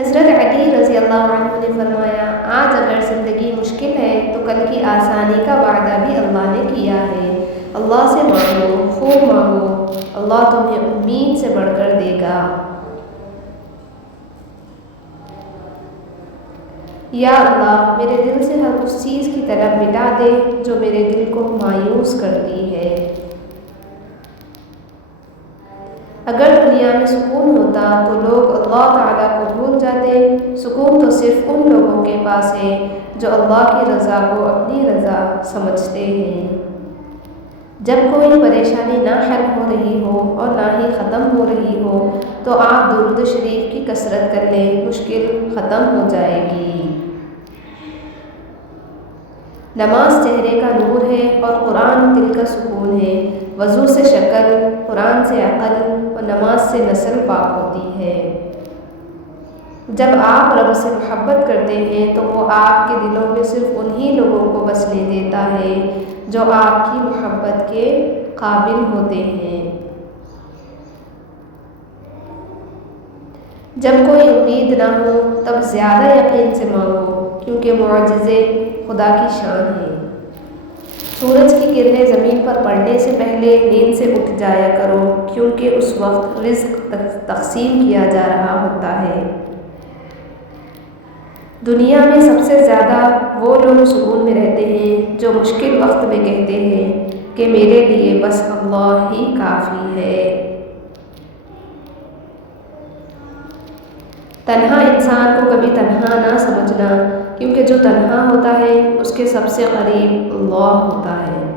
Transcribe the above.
حضرت علی رضی اللہ عنہ نے فرمایا، آج اگر زندگی مشکل ہے تو کل کی آسانی کا وعدہ بھی اللہ نے کیا ہے۔ اللہ سے مانگو، خوب مانگو، اللہ تمہیں امید سے بڑھ کر دے گا۔ یا اللہ میرے دل سے ہر اس چیز کی طلب مٹا دے جو میرے دل کو مایوس کرتی ہے۔ اگر دنیا میں سکون ہوتا تو لوگ اللہ تعالیٰ کو بھول جاتے۔ سکون تو صرف ان لوگوں کے پاس ہے جو اللہ کی رضا کو اپنی رضا سمجھتے ہیں۔ جب کوئی پریشانی نہ حل ہو رہی ہو اور نہ ہی ختم ہو رہی ہو تو آپ درود شریف کی کثرت کر لیں، مشکل ختم ہو جائے گی۔ نماز چہرے کا نور ہے اور قرآن دل کا سکون ہے۔ وضو سے شکل، قرآن سے عقل اور نماز سے نسل پاک ہوتی ہے۔ جب آپ رب سے محبت کرتے ہیں تو وہ آپ کے دلوں میں صرف انہی لوگوں کو بسنے دیتا ہے جو آپ کی محبت کے قابل ہوتے ہیں۔ جب کوئی امید نہ ہو تب زیادہ یقین سے مانگو، کیونکہ معجزے خدا کی شان ہیں۔ سورج کی کرنیں زمین پر پڑنے سے پہلے نیند سے اٹھ جایا کرو، کیونکہ اس وقت رزق تقسیم کیا جا رہا ہوتا ہے۔ دنیا میں سب سے زیادہ وہ لوگ سکون میں رہتے ہیں جو مشکل وقت میں کہتے ہیں کہ میرے لیے بس اللہ ہی کافی ہے۔ تنہا انسان کو کبھی تنہا نہ سمجھنا، کیونکہ جو تنہا ہوتا ہے اس کے سب سے قریب اللہ ہوتا ہے۔